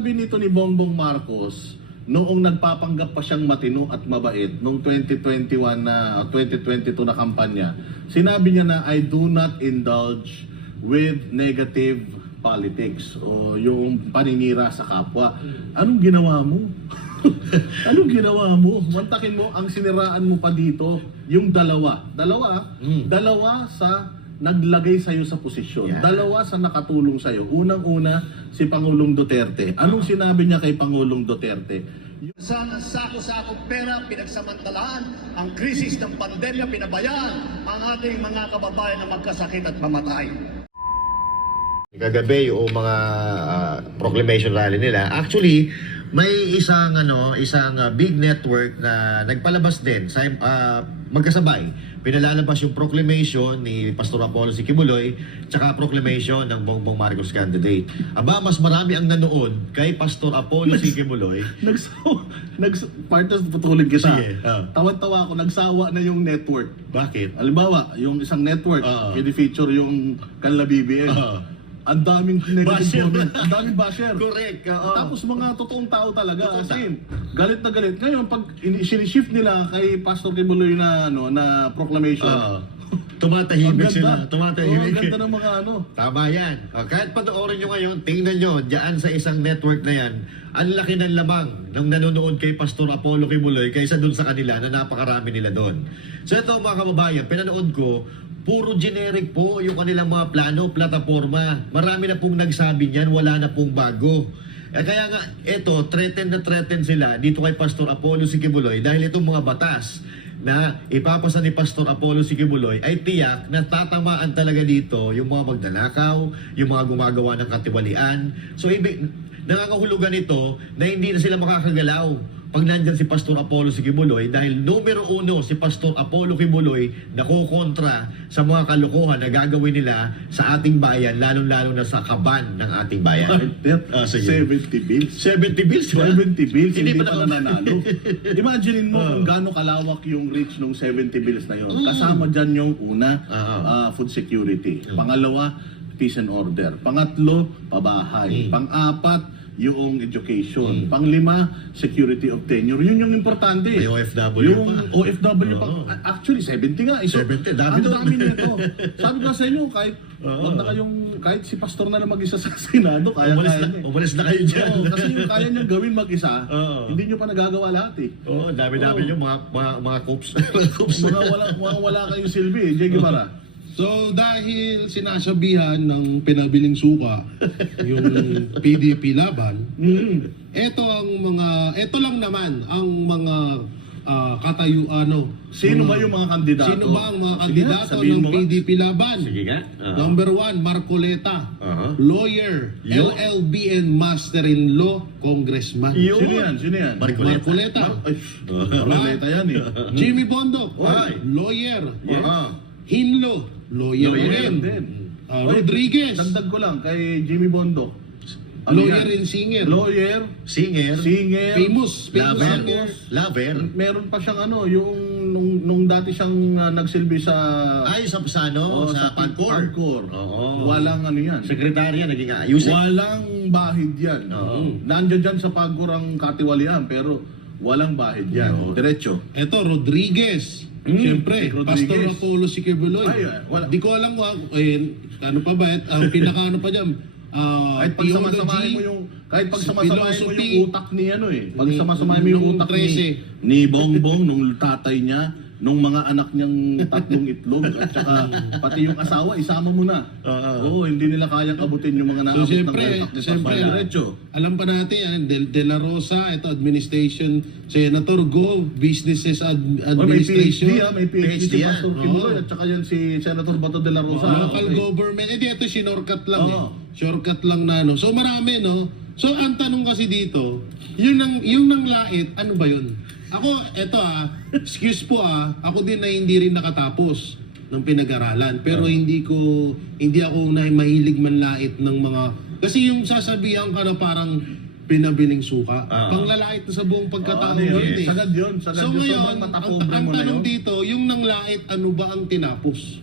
Sabi nito ni Bongbong Marcos, noong nagpapanggap pa siyang matino at mabait, noong 2021 na 2022 na kampanya, sinabi niya na I do not indulge with negative politics o yung paninira sa kapwa. Anong ginawa mo? Anong ginawa mo? Mantakin mo, ang siniraan mo pa dito, yung dalawa sa naglagay sa'yo sa posisyon. Yeah. Dalawa sa nakatulong sa'yo. Unang-una, si Pangulong Duterte. Anong sinabi niya kay Pangulong Duterte? Sa sako-sakong pera, pinagsamantalaan ang krisis ng pandemya, pinabayaan ang ating mga kababayan na magkasakit at mamatay. Kagabi yung mga proclamation rally nila, actually may isang big network na nagpalabas din sa magkasabay. Pinalalabas yung proclamation ni Pastor Apollo Siquiboloy tsaka proclamation ng Bongbong Marcos candidate. Aba, mas marami ang nanood kay Pastor Apollo Siquiboloy. Partners, putulin kita. Sige, Tawa-tawa ako, nagsawa na yung network. Bakit? Halimbawa, yung isang network, pini-feature yung kanila BBM. Ang daming negative comment, ang daming basher. Correct. Tapos mga totoong tao talaga, as in, galit na galit. Ngayon, pag sinishift nila kay Pastor Kibuloy na, na proclamation, Tumatahimik sila. ang Tumatahimik. ganda ng mga Tama yan. Kahit panoorin nyo ngayon, tingnan nyo, diyan sa isang network na yan, ang laki ng lamang ng nanonood kay Pastor Apollo Kibuloy kaysa dun sa kanila na napakarami nila doon. So ito mga kababayan, pinanood ko, puro generic po yung kanilang mga plano, plataforma. Marami na pong nagsabi niyan, wala na pong bago. Kaya nga, ito, threaten sila dito kay Pastor Apollo Siquiboloy dahil itong mga batas na ipapasa ni Pastor Apollo Siquiboloy ay tiyak na tatamaan talaga dito yung mga magdanakaw, yung mga gumagawa ng katiwalian. So, nangangahulugan ito na hindi na sila makakagalaw pag nandyan si Pastor Apollo Siquiboloy dahil numero uno si Pastor Apollo Kibuloy nakokontra sa mga kalokohan na gagawin nila sa ating bayan, lalong-lalo na sa kaban ng ating bayan. 70 bills. 70 bills ba? 70 bills, hindi Hindi pa pa nananalo. Imaginein mo kung gaano kalawak yung reach ng 70 bills na yun. Kasama dyan yung una, food security. Pangalawa, peace and order. Pangatlo, pabahay. Pang-apat, yung education. Panglima, security of tenure. Yun yung importante. May OFW yung pa. OFW pa. Actually, 70 nga. So, 70, dami ang doon. dami nito. Sabi ko sa inyo, wag na kayong, kahit si pastor na lang mag-isa sa Senado, kaya-kaya niya. Umalis na kayo dyan. Oo, kasi yung kaya niyang gawin mag-isa, hindi niyo pa nagagawa lahat eh. Oo, dami-dami yung mga coops. Mga wala kayong silbi, Jay Guevara. So dahil sinasabihan ng pinabiling suka yung PDP laban, ito lang naman ang mga Sino ba yung mga kandidato? Sino ba ang mga Sige kandidato nga, sabihin ng mo nga. PDP laban? Sige nga. Number 1, Marcoleta, lawyer, Yun. LLB and Master-in-Law, congressman. Sino yan? Sino yan? Marcoleta. Ay, Marcoleta yan eh. Jimmy Bondoc, Ay. lawyer. Yeah. Hinlo, lawyer Lawyer rin. din. Rodriguez, Dagdag ko lang kay Jimmy Bondo. lawyer and singer. Lawyer, Singer. Famous singer. Lover. meron pa siyang yung nung dati siyang nagsilbi sa Ay, sa Pancor. Oo. Walang yan. Sekretarya, naging ayusin. Walang bahid yan. Nandiyan dyan sa Pancor ang katiwalian pero walang bahid yan. Diretso. Ito, Rodriguez. Siyempre, si Rodriguez. Pastor Apollo Siquiboloy. Ay, wala. Di ko alam kung ano pa ba, ang pinaka pa dyan, Kahit pag samasamahin mo yung philosophy, yung utak ni pag samasamahin mo yung nung utak 13. ni Bongbong nung tatay niya, nung mga anak niyang tatlong itlog at saka pati yung asawa isama mo na. Oo, hindi nila kayang abutin yung mga So, naabot ng siyempre, diretso. alam pa natin, De La Rosa, ito, administration, Senator Go, businesses administration. May PhD si yan. Pastor Kibuloy at saka yan si Senator Bato de la Rosa. Local Okay. government. Ito shortcut lang Oo. Shortcut lang na So marami So ang tanong kasi dito, yung nang lait, ano ba yun? Ako, excuse po ako din na hindi rin nakatapos ng pinag-aralan. Pero hindi ako mahilig manlait ng mga, kasi yung sasabihan ka na parang pinabiling suka. Panglalait na sa buong pagkatao yun eh. Sagad yun. Sagad So yun. ngayon, Matapobre ang mo na tanong yun. dito, yung nanglait, ano ba ang tinapos?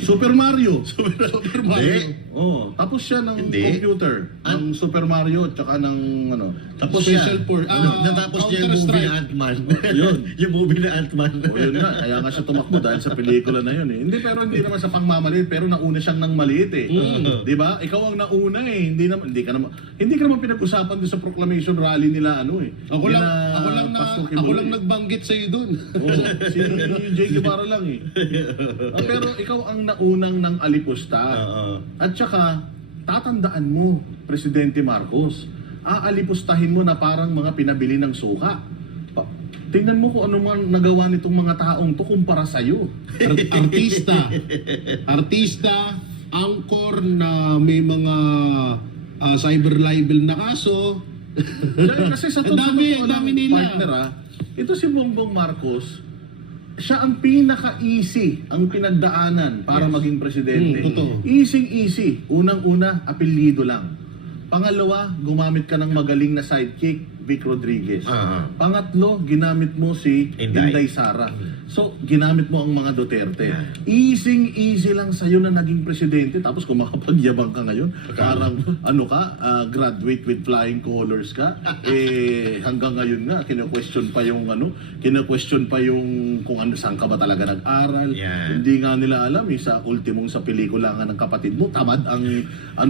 Super Mario. Super Hindi. Mario. Oh, tapos siya ng Hindi. computer, ng Super Mario, tsaka ng ano. Tapos Special siya, for- natapos niya yung movie Counter-Strike. na Ant-Man. Yun. Yung movie na Ant-Man. O yun nga, kaya nga siya tumakbo dahil sa pelikula na yun eh. Hindi, pero hindi naman sa pangmamaliit, pero nauna siyang nang maliit eh. Di ba? Ikaw ang nauna eh. Hindi ka naman pinag-usapan din sa proclamation rally nila ano eh. Ako lang, Nila Pastor Kibuloy. ako lang nagbanggit sa iyo doon. Oo, si Jay Guevara lang eh. Pero ikaw ang naunang ng alipusta. Oo. At saka, tatandaan mo, Presidente Marcos, aalipustahin mo na parang mga pinabili ng suka. Tingnan mo kung ano man nagawa nitong mga taong to kumpara sa'yo. Artista, angkor na may mga cyber libel na kaso. Kasi sa Ang dami nila. partner ito si Bongbong Marcos, siya ang pinaka-easy ang pinagdaanan para maging presidente. Totoo. Easy. Unang-una, apelyido lang. Pangalawa, gumamit ka ng magaling na sidekick, Vic Rodriguez. Pangatlo, ginamit mo si Inday Sara. So, ginamit mo ang mga Duterte. Easy lang sa'yo na naging presidente. Tapos kung makapagyabang ka ngayon, parang graduate with flying colors ka. Hanggang ngayon nga, kino-question pa yung kung saan ka ba talaga nag-aral. Yeah. Hindi nga nila alam sa ultimong sa pelikula nga ng kapatid mo, tamad ang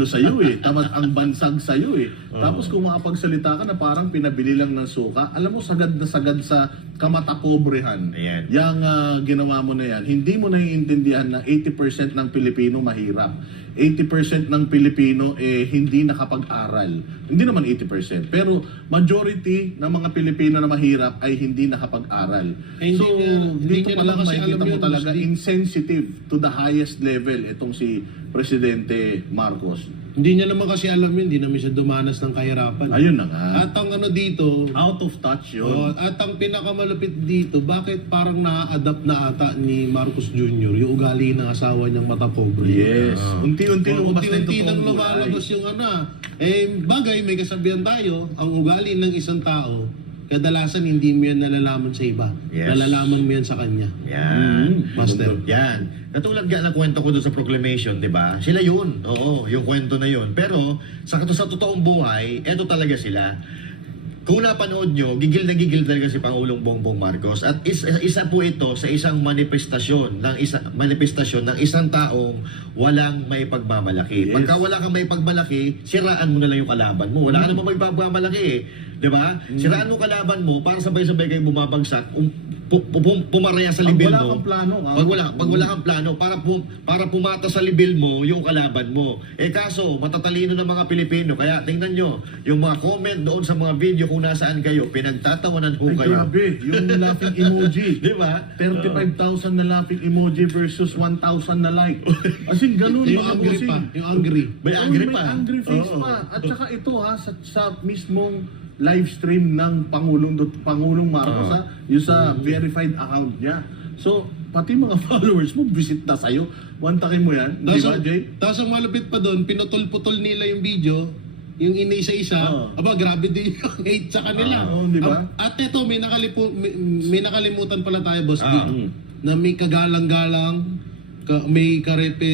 sa'yo tamad ang bansag sa'yo Tapos kung makapagsalita ka na parang pinabili lang ng suka, alam mo sagad na sagad sa kamatapobrehan. Ayan. Yang ginawa mo na yan, hindi mo naiintindihan na 80% ng Pilipino mahirap. 80% ng Pilipino hindi nakapag-aral. Hindi naman 80%, pero majority ng mga Pilipino na mahirap ay hindi nakapag-aral. Hindi So, hindi dito niya pa lang naman kasi makikita alam mo yun, talaga Steve. insensitive to the highest level itong si Presidente Marcos. Hindi niya naman kasi alam yun, hindi naman siya dumanas ng kahirapan. Ayun na nga. At ang dito, Out of touch yun. at ang pinakamalupit dito, bakit parang na-adapt na ata ni Marcos Jr. yung ugali ng asawa niyang mata pobre? Yes. Unti-unti lumabas na yung Unti-unti nang totoong lumalabas buhay. yung bagay, may kasabihan tayo, ang ugali ng isang tao, kadalasan hindi mo yan nalalaman sa iba. Yes. Nalalaman mo yan sa kanya. Yan. Master. Yan. Katulad nga ng kwento ko doon sa proclamation, di ba? Sila yun. Oo, yung kwento na yun. Pero sa totoong buhay, eto talaga sila. Kung napanood nyo, gigil na gigil talaga si Pangulong Bongbong Marcos. At isa po ito sa isang manifestasyon ng isang taong walang may pagmamalaki. Yes. Pagka wala kang may pagmalaki, siraan mo na lang yung kalaban mo. Wala ka namang may pagmamalaki Di ba? Siraan mo kalaban mo para sabay-sabay kayo bumabagsak. Pumaraya sa libil Pag wala mo. kang plano, Pag wala kang plano para pumata sa libil mo yung kalaban mo. Kaso matatalino ng mga Pilipino. Kaya tingnan nyo, yung mga comment doon sa mga video kung nasaan kayo, pinagtatawanan ho Ay, kayo. grabe. Yung laughing emoji. Di ba? 35,000 na laughing emoji versus 1,000 na like. As in, ganun Yung mga angry bossing. pa. Yung angry. May angry pa. May angry face Oo. pa. At saka ito sa mismong live stream ng Pangulong Marcos Oo. yung sa verified account niya. So, pati mga followers mo, visit na sa'yo. Wantakin mo yan. Di ba, Jay? Tapos ang malupit pa doon, pinutol-putol nila yung video, yung inisa-isa. Oo. Aba, grabe din yung hate sa kanila. Oo, di ba? At eto, may nakalimutan pala tayo, Boss D, Mm. na may kagalang-galang, may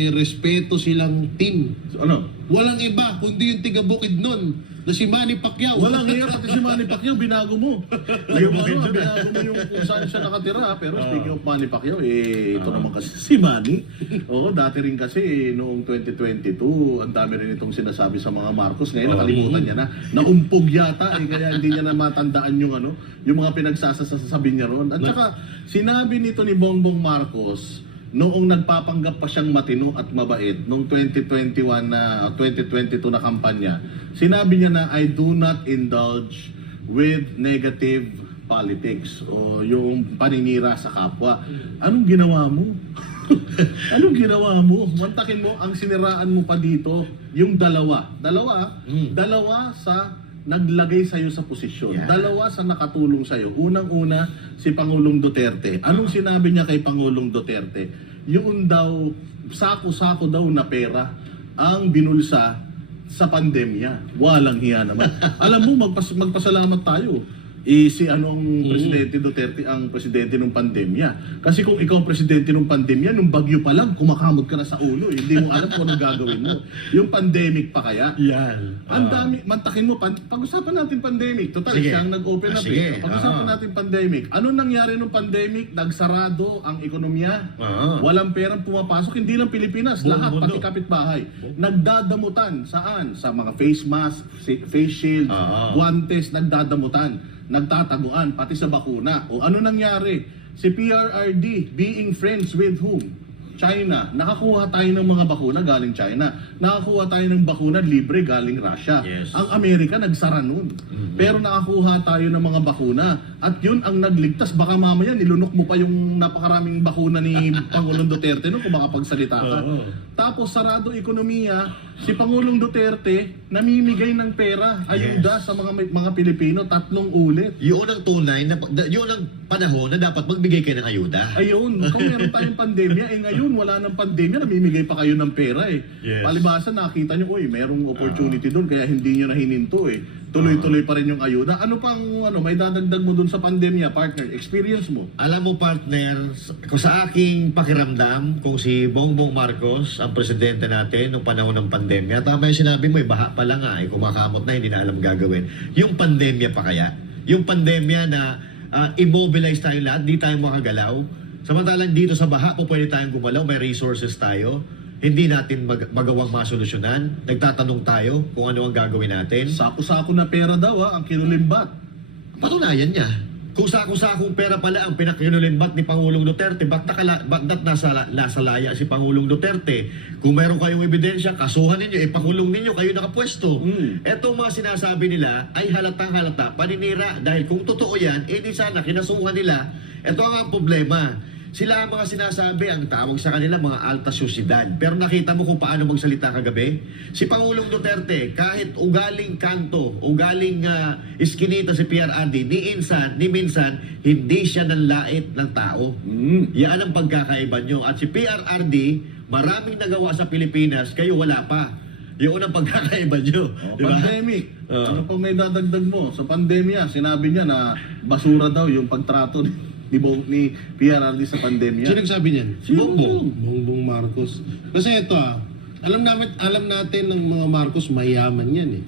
respeto silang team. So, ano? Walang iba, kundi yung tiga-bukid nun, na si Manny Pacquiao. Walang hiya, pati si Manny Pacquiao, binago mo. Binago mo yung kung saan siya nakatira. Pero speaking of Manny Pacquiao, ito naman kasi si Manny. Oo, dati rin kasi noong 2022, ang dami rin itong sinasabi sa mga Marcos. Ngayon nakalimutan niya na. Naumpog yata, kaya hindi niya na matandaan yung mga pinagsasasabi niya ron. At saka, sinabi nito ni Bongbong Marcos, noong nagpapanggap pa siyang matino at mabait noong 2022 na kampanya, sinabi niya na I do not indulge with negative politics o yung paninira sa kapwa. Anong ginawa mo? Anong ginawa mo? Mantakin mo, ang siniraan mo pa dito, yung dalawa sa naglagay sa'yo sa posisyon. Yeah. Dalawa sa nakatulong sa'yo. Unang-una, si Pangulong Duterte. Anong sinabi niya kay Pangulong Duterte? Yung daw, sako-sako daw na pera ang binulsa sa pandemya. Walang hiya naman. Alam mo, magpasalamat tayo. si anong Presidente Duterte ang presidente ng pandemya. Kasi kung ikaw ang presidente ng pandemya, nung bagyo pa lang, kumakamot ka na sa ulo. Hindi mo alam kung anong gagawin mo. Yung pandemic pa kaya. Yan. Ang dami, mantakin mo, pag-usapan natin pandemic. Total, Sige. siya ang nag-open up. Sige. Pag-usapan natin pandemic. Anong nangyari nung pandemic? Nagsarado ang ekonomiya. Walang perang pumapasok. Hindi lang Pilipinas. Buong Lahat, mundo. pati kapitbahay. Nagdadamutan. Saan? Sa mga face mask, face shield, guantes, nagdadamutan. Nagtataguan, pati sa bakuna. O ano nangyari? Si PRRD, being friends with whom? China. Nakakuha tayo ng mga bakuna galing China. Nakakuha tayo ng bakuna libre galing Russia. Yes. Ang Amerika nagsara nun. Pero nakakuha tayo ng mga bakuna. At yun ang nagligtas. Baka mamaya nilunok mo pa yung napakaraming bakuna ni Pangulong Duterte no, kung makapagsalita ka. Tapos sarado ekonomiya, si Pangulong Duterte namimigay ng pera, ayuda sa mga Pilipino, 3 ulit. Yun ang tunay, yun ang panahon na dapat magbigay kayo ng ayuda. Ayun, kung meron tayong pandemya, ngayon wala nang pandemya, namimigay pa kayo ng pera Yes. Palibasa nakita nyo, merong opportunity doon, kaya hindi nyo na hininto Tuloy-tuloy pa rin yung ayuda. Ano pang may dadagdag mo doon sa pandemya, partner? Experience mo? Alam mo partner, kung sa aking pakiramdam, kung si Bongbong Marcos ang presidente natin noong panahon ng pandemya, tama yung sinabi mo, baha pa lang kumakamot na, hindi na alam gagawin. Yung pandemya pa kaya? Yung pandemya na immobilize tayo lahat, di tayo makagalaw. Samantalang dito sa baha po pwede tayong gumalaw, may resources tayo. Hindi natin magawang masolusyonan. Nagtatanong tayo kung ano ang gagawin natin. Sako-sako na pera daw ang kinulimbat. Patunayan niya. Kung sako-sakong pera pala ang pinakinulimbat ni Pangulong Duterte, ba't nasa laya si Pangulong Duterte? Kung meron kayong ebidensya, kasuhan ninyo, ipakulong ninyo, kayo nakapwesto. Etong mga sinasabi nila ay halatang-halata, paninira. Dahil kung totoo yan, di sana kinasuhan nila. Ito ang problema. Sila ang mga sinasabi, ang tawag sa kanila mga alta syusidad. Pero nakita mo kung paano magsalita kagabi? Si Pangulong Duterte, kahit ugaling kanto, ugaling iskinita si PRRD, ni minsan, hindi siya nanlait ng tao. Yan ang pagkakaiba nyo. At si PRRD, maraming nagawa sa Pilipinas, kayo wala pa. Yun ang pagkakaiba nyo. Diba? Pandemic. Ano pang may dadagdag mo? Sa pandemya, sinabi niya na basura daw yung pagtrato ni PRRD sa pandemya. Sino nagsabi niyan? Si Bongbong. Bongbong Marcos. Kasi ito alam natin ng mga Marcos mayaman yan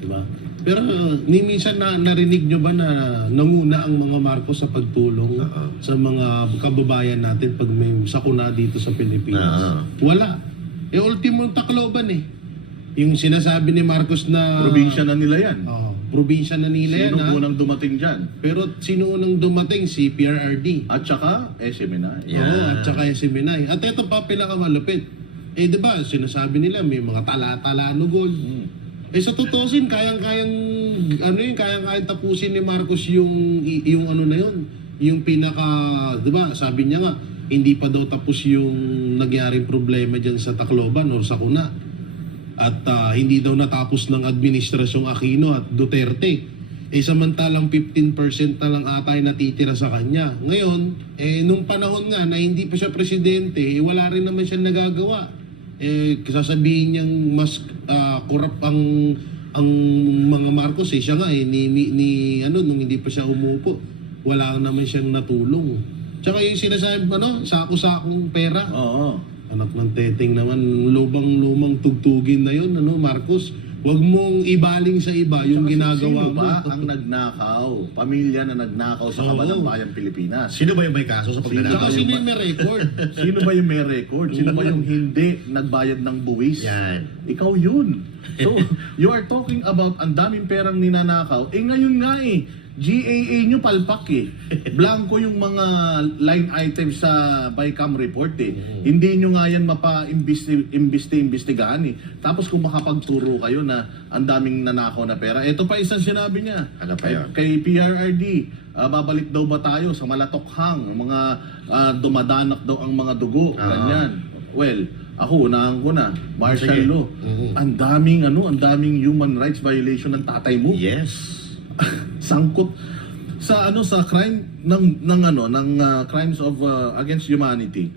Diba? Pero ni minsan narinig nyo ba na nanguna ang mga Marcos sa pagtulong sa mga kababayan natin pag may sakuna dito sa Pilipinas? Wala. Ultimo Tacloban Yung sinasabi ni Marcos na Probinsya na nila yan. Probinsya na nila yan. Sino unang dumating dyan? Pero sino unang dumating? Si PRRD. At saka, Seminay. Oo, at saka si Minay. At ito pa pinakamalupit. Di ba, sinasabi nila may mga tala-talanugol. Sa tutusin, kayang-kayang tapusin ni Marcos yung ano na yun. Yung di ba, sabi niya nga, hindi pa daw tapos yung nangyaring problema dyan sa Tacloban o sa Kuna. At hindi daw natapos ng administrasyong Aquino at Duterte. Samantalang 15% na lang ata yung natitira sa kanya. Ngayon, nung panahon nga na hindi pa siya presidente, wala rin naman siya nagagawa. Sasabihin niyang mas corrupt ang mga Marcos. Siya nga nung hindi pa siya umupo, wala naman siyang natulong. Tsaka yung sinasabi, sako-sakong pera. Oo. Anak ng teteng naman, lubang-lumang tugtugin na yun, Marcos. Huwag mong ibaling sa iba yung ginagawa Sino mo. ba ang nagnakaw? Pamilya na nagnakaw sa kabalang bayang Pilipinas. Sino ba yung may kaso sa Tsaka pagnanakaw? sino yung may record? Sino ba yung may record? Sino ba yung hindi nagbayad ng buwis? Yan. Ikaw yun. So, you are talking about ang daming perang ninanakaw. Ngayon nga GAA nyo palpak Blanco yung mga line items sa BICAM report Hindi nyo nga yan mapa-imbestigahan Tapos kung makapagturo kayo na ang daming nanakaw na pera. Ito pa isang sinabi niya. Ano pa yun? Kay PRRD, babalik daw ba tayo sa malatokhang, mga dumadanak daw ang mga dugo. Ganyan. Well, ako, unahan ko na. Martial law. Ang daming human rights violation ng tatay mo. Yes. Sangkot sa crime ng crimes of against humanity.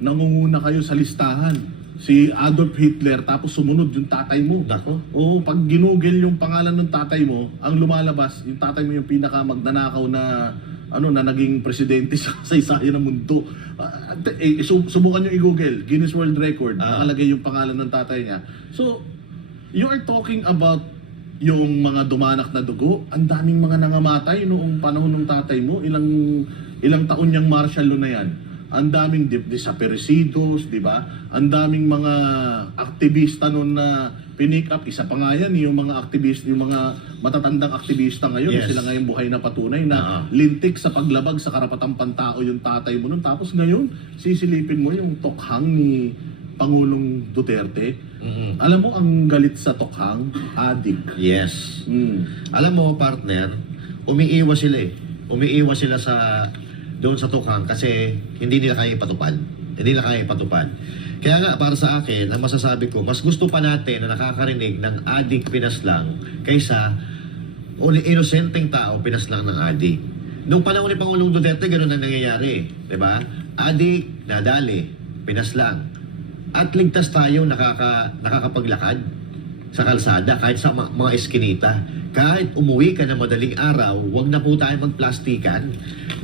Nangunguna kayo sa listahan. si Adolf Hitler, tapos sumunod yung tatay mo. Nako. Oo, pag ginugel yung pangalan ng tatay mo, ang lumalabas, yung tatay mo yung pinaka magnanakaw na na naging presidente sa kasaysayan ng mundo. Subukan nyo i-google, Guinness World Record, nakalagay yung pangalan ng tatay niya. So, you are talking about yung mga dumanak na dugo, ang daming mga nangamatay noong panahon ng tatay mo, ilang taon niyang martial law na yan. Ang daming desaparecidos, di ba? Ang daming mga aktivista noon na pinick up. Isa pa nga yan, yung mga aktivista, yung mga matatandang aktivista ngayon, Yes. sila ngayon buhay na patunay na lintik sa paglabag sa karapatang pantao yung tatay mo noon. Tapos ngayon, sisilipin mo yung tokhang ni Pangulong Duterte. Alam mo, ang galit sa tokhang, adik. Yes. Mm. Alam mo, partner, umiiwas sila eh. Umiiwas sila doon sa tukang kasi hindi nila kaya ipatupad. Hindi nila kaya ipatupad. Kaya nga, para sa akin, ang masasabi ko, mas gusto pa natin na nakakarinig ng adik pinaslang kaysa inosenteng tao pinaslang ng adik. Noong panahon ni Pangulong Duterte, ganoon ang nangyayari. Diba? Adik, nadali, pinaslang. At ligtas tayo nakakapaglakad sa kalsada, kahit sa mga eskinita. Kahit umuwi ka na madaling araw, wag na po tayo magplastikan.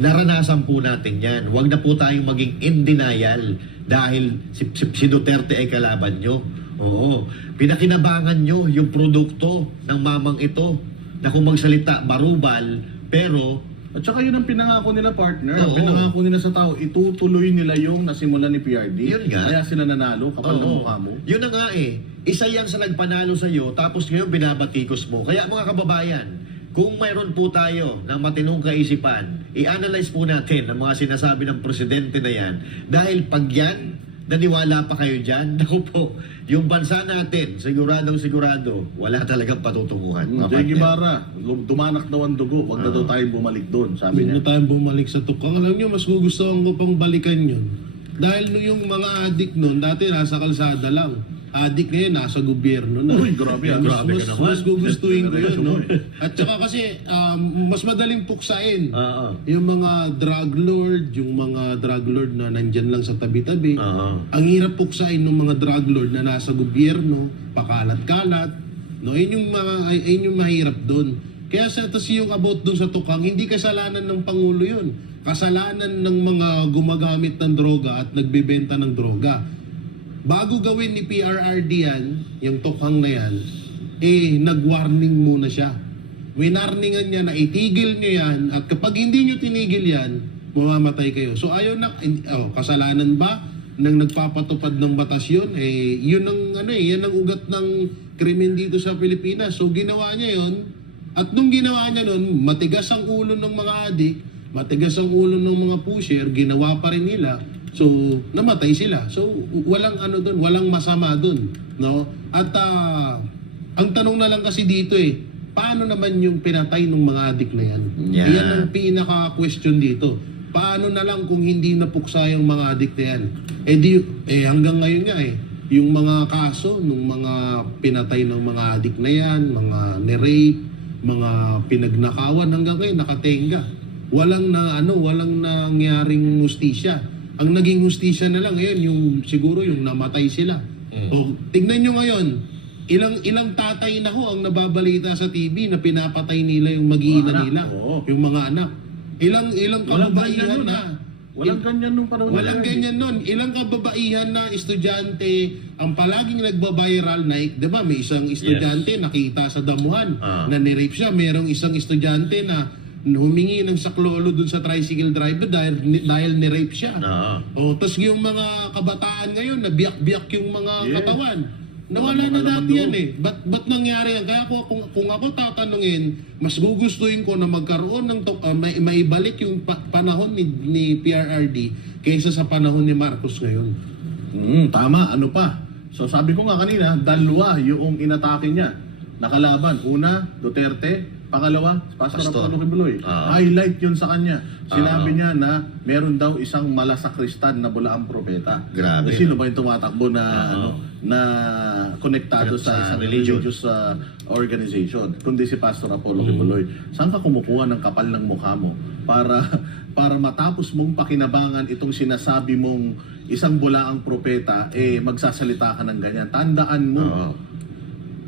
Naranasan po natin yan. Wag na po tayong maging in denial dahil si Duterte ay kalaban nyo. Oo. Pinakinabangan nyo yung produkto ng mamang ito na kung magsalita, barubal, pero At saka yun ang pinangako nila, partner. Oo. Ang pinangako nila sa tao, itutuloy nila yung nasimula ni PRD. Yun nga. Kaya sila nanalo kapal ng oo, mukha mo. yun na nga eh. Isa yan sa nagpanalo sa'yo, tapos ngayon binabatikos mo. Kaya mga kababayan, kung mayroon po tayo ng matinong kaisipan, i-analyze po natin ang mga sinasabi ng presidente na yan. Dahil pag yan, naniwala pa kayo dyan, naku po, yung bansa natin, sigurado, wala talagang patutunguhan. mga Jay partner. Guevara, dumanak daw ang dugo. Huwag na daw tayo bumalik doon, sabi Huwag na niya. tayong bumalik sa tukang. Alam nyo, mas gugustuhan ko pang balikan yun. Dahil yung mga adik nun, dati nasa kalsada lang. Adik ngayon, nasa gobyerno na. Uy, grabe, Mas- grabe ka mas, naman. mas gugustuhin ko yun, no? Grabe. At saka kasi, mas madaling puksain. Oo. Yung mga drug lord na nandyan lang sa tabi-tabi. Oo. Ang hirap puksain ng mga drug lord na nasa gobyerno, pakalat-kalat. No, ayun yung mahirap doon. Kaya tas yung about doon sa tukang, hindi kasalanan ng Pangulo yun. Kasalanan ng mga gumagamit ng droga at nagbebenta ng droga. Bago gawin ni PRRD yan, yung tukhang na yan, nag-warning muna siya. Winarningan niya na itigil niyo yan at kapag hindi niyo tinigil yan, mamamatay kayo. So ayaw na, kasalanan ba ng nagpapatupad ng batas yun? Yun ang ugat ng krimen dito sa Pilipinas. So ginawa niya yun at nung ginawa niya nun, matigas ang ulo ng mga adik, matigas ang ulo ng mga pusher, ginawa pa rin nila. So, namatay sila. So, walang doon, walang masama doon, no? At ang tanong na lang kasi dito paano naman yung pinatay ng mga adik na yan? Yeah. Yan ang pinaka-question dito. Paano na lang kung hindi napuksa yung mga adik na yan? Hanggang ngayon nga yung mga kaso ng mga pinatay ng mga adik na yan, mga ni-rape, mga pinagnakawan, hanggang ngayon nakatenga. Walang nangyaring hustisya. Ang naging hustisya na lang ngayon, siguro yung namatay sila. O, tignan nyo ngayon, ilang tatay na ang nababalita sa TV na pinapatay nila yung mag-iina Mga nila, anak, oo. yung mga anak. Ilang Walang kababaihan ganyan nun, na. Walang ganyan nung panahon Walang nila. ganyan nun. Ilang kababaihan na estudyante ang palaging nagbabiral na, di ba, may isang estudyante nakita sa damuhan na nirape siya. Merong isang estudyante na humingi ng saklolo dun sa tricycle driver dahil nirape siya. Oo. Tapos yung mga kabataan ngayon, nabiyak-biyak yung mga katawan. Nawala Mga na dati laman yan Ba't nangyari yan? Kaya kung ako tatanungin, mas gugustuhin ko na magkaroon ng maibalik yung panahon ni PRRD kaysa sa panahon ni Marcos ngayon. Tama, ano pa? So sabi ko nga kanina, dalawa yung inatake niya. Nakalaban, una, Duterte, pangalawa, Pastor Apollo Kibuloy. Highlight yun sa kanya. Sinabi niya na meron daw isang malasakristan na bulaang propeta. Grabe. Sino ba yung tumatakbo na na konektado sa isang religious organization, kundi si Pastor Apollo Kibuloy. Saan ka kumukuha ng kapal ng mukha mo para matapos mong pakinabangan itong sinasabi mong isang bulaang propeta, magsasalita ka ng ganyan. Tandaan mo, Oo.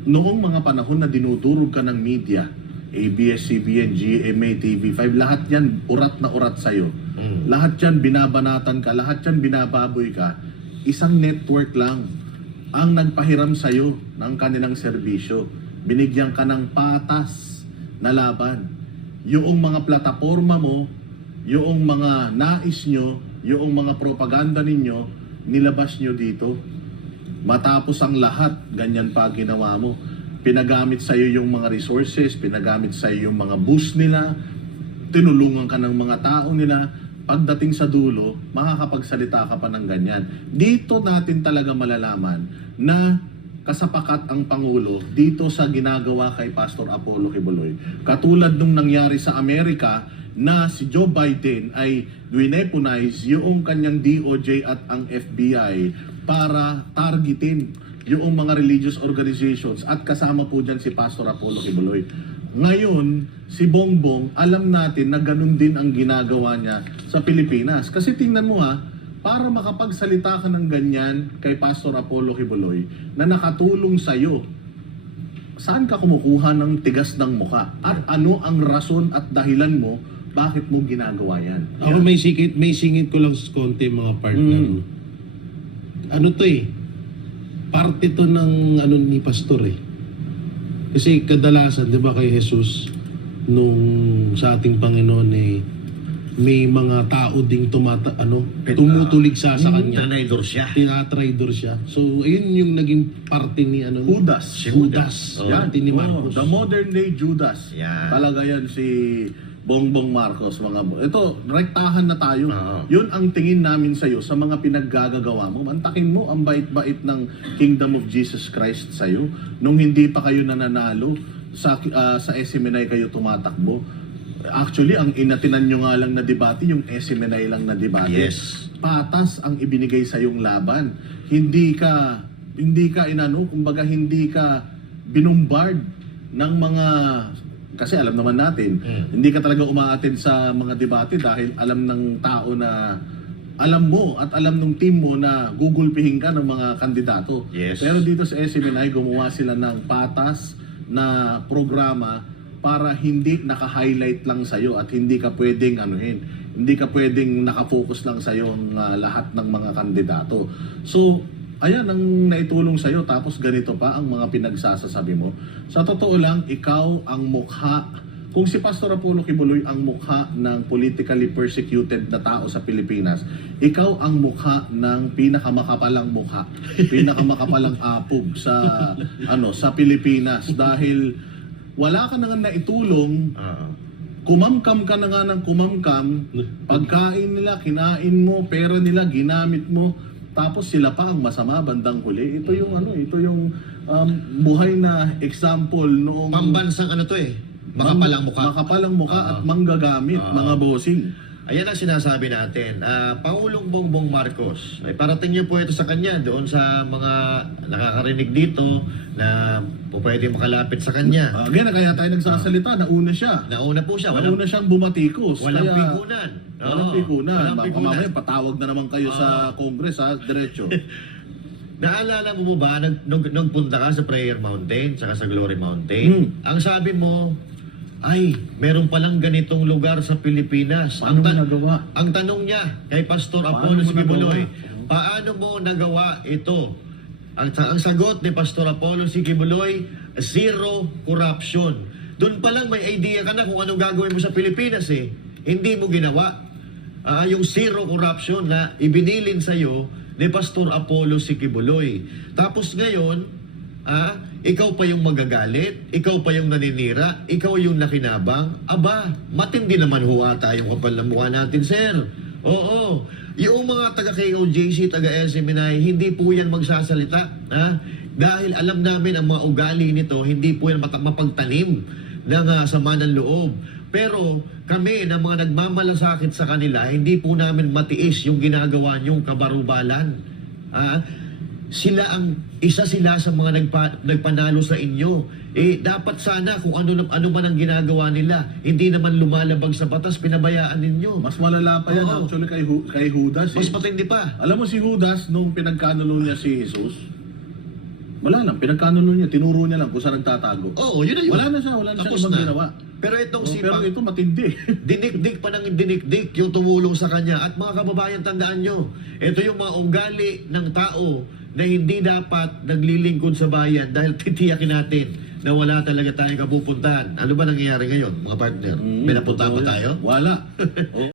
noong mga panahon na dinudurog ka ng media, ABS-CBN, GMA, TV5, lahat yan urat na urat sa'yo. Lahat yan binabanatan ka, lahat yan binababoy ka. Isang network lang ang nagpahiram sa'yo ng kanilang serbisyo. Binigyan ka ng patas na laban. Yung mga plataforma mo, yung mga nais nyo, yung mga propaganda ninyo, nilabas nyo dito. Matapos ang lahat, ganyan pa ginawa mo. Pinagamit sa iyo yung mga resources, pinagamit sa iyo yung mga boost nila, tinulungan ka ng mga tao nila. Pagdating sa dulo, makakapagsalita ka pa ng ganyan. Dito natin talaga malalaman na kasapakat ang Pangulo dito sa ginagawa kay Pastor Apollo Kibuloy. Katulad nung nangyari sa Amerika na si Joe Biden ay wineponize yung kanyang DOJ at ang FBI para targetin yung mga religious organizations at kasama po dyan si Pastor Apollo Kibuloy. Ngayon, si Bongbong, alam natin na ganun din ang ginagawa niya sa Pilipinas. Kasi tingnan mo para makapagsalita ka ng ganyan kay Pastor Apollo Kibuloy na nakatulong sa'yo, saan ka kumukuha ng tigas ng muka? At ano ang rason at dahilan mo bakit mo ginagawa yan? Ako may singit ko lang sa konti mga partner. Ano to parte to ng ni pastor Kasi kadalasan, di ba kay Jesus, nung sa ating Panginoon may mga tao ding tumutulig sa kanya. Tinatraidor siya. Tinatraidor siya. So, ayun yung naging parte ni Judas. Judas. Oh. Parte ni Marcos. The modern day Judas. Yan. Talaga yan si Bongbong Marcos. Ito, rektahan na tayo. Oo. Yun ang tingin namin sa'yo sa mga pinaggagawa mo. Mantakin mo ang bait-bait ng Kingdom of Jesus Christ sa'yo. Nung hindi pa kayo nananalo, sa SMNI kayo tumatakbo. Actually, ang inatinan nyo nga lang na debate, yung SMNI lang na debate. Yes. Patas ang ibinigay sa yung laban. Hindi ka kumbaga hindi ka binumbard ng mga, kasi alam naman natin, hindi ka talaga umaattend sa mga debate dahil alam ng tao na alam mo at alam ng team mo na gugulpihin ka ng mga kandidato. Yes. Pero dito sa SMNI, gumawa sila ng patas na programa para hindi naka-highlight lang sa'yo at hindi ka pwedeng hindi ka pwedeng nakafocus lang sa'yo ang lahat ng mga kandidato. So, ayan ang naitulong sa'yo tapos ganito pa ang mga pinagsasasabi mo. Sa totoo lang, ikaw ang mukha. Kung si Pastor Apollo Kibuloy ang mukha ng politically persecuted na tao sa Pilipinas, ikaw ang mukha ng pinakamakapalang mukha, pinakamakapalang apog sa sa Pilipinas dahil wala ka na nga naitulong, kumamkam ka na nga ng kumamkam, pagkain nila, kinain mo, pera nila, ginamit mo, tapos sila pa ang masama bandang huli. Ito yung buhay na example noong Pambansang makapalang mukha. Makapalang mukha at manggagamit, mga bossing. Ayan ang sinasabi natin. Pangulong Bongbong Marcos, ay parating niyo po ito sa kanya doon sa mga nakakarinig dito na po pwede makalapit sa kanya. Again, kaya tayo nagsasalita, nauna siya. Nauna po siya. Nauna siyang bumatikos. Walang Kaya, pikunan. Walang pikunan. Walang Baka pikunan. mamaya patawag na naman kayo sa Congress, diretso. Naalala mo ba nung punta ka sa Prayer Mountain saka sa Glory Mountain? Ang sabi mo, ay, meron palang ganitong lugar sa Pilipinas. Paano mo nagawa? Ang tanong niya kay Pastor Paano Apollo mo Kibuloy, nagawa? paano mo nagawa ito? Ang sagot ni Pastor Apollo Kibuloy, zero corruption. Doon pa lang may idea ka na kung anong gagawin mo sa Pilipinas Hindi mo ginawa. Yung zero corruption na ibinilin sa'yo ni Pastor Apollo Kibuloy. Tapos ngayon, ikaw pa yung magagalit, ikaw pa yung naninira, ikaw yung nakinabang. Aba, matindi naman ata yung kapal na mukha natin, sir. Oo. Yung mga taga-KOJC, taga-SMNI, hindi po yan magsasalita. Dahil alam namin ang mga ugali nito, hindi po yan mapagtanim ng sama ng loob. Pero kami na mga nagmamalasakit sa kanila, hindi po namin matiis yung ginagawa niyong kabarubalan. isa sila sa mga nagpanalo sa inyo. Dapat sana kung ano man ang ginagawa nila, hindi naman lumalabag sa batas, pinabayaan ninyo. Mas malala pa yan Oo. actually kay Judas. Mas patindi pa. Alam mo si Judas, nung pinagkanulo niya si Jesus, wala lang, pinagkanulo niya, tinuro niya lang kung saan nagtatago. Oo, yun na yun. Wala na siya Tapos ibang na. ginawa. Pero itong si Pero ito matindi. dinikdik pa ng dinikdik yung tumulong sa kanya. At mga kababayan, tandaan nyo, ito yung mga ugali ng tao na hindi dapat naglilingkod sa bayan dahil titiyakin natin na wala talaga tayong kapupuntahan. Ano ba nangyayari ngayon, mga partner? May napunta ba tayo? Wala. Oh.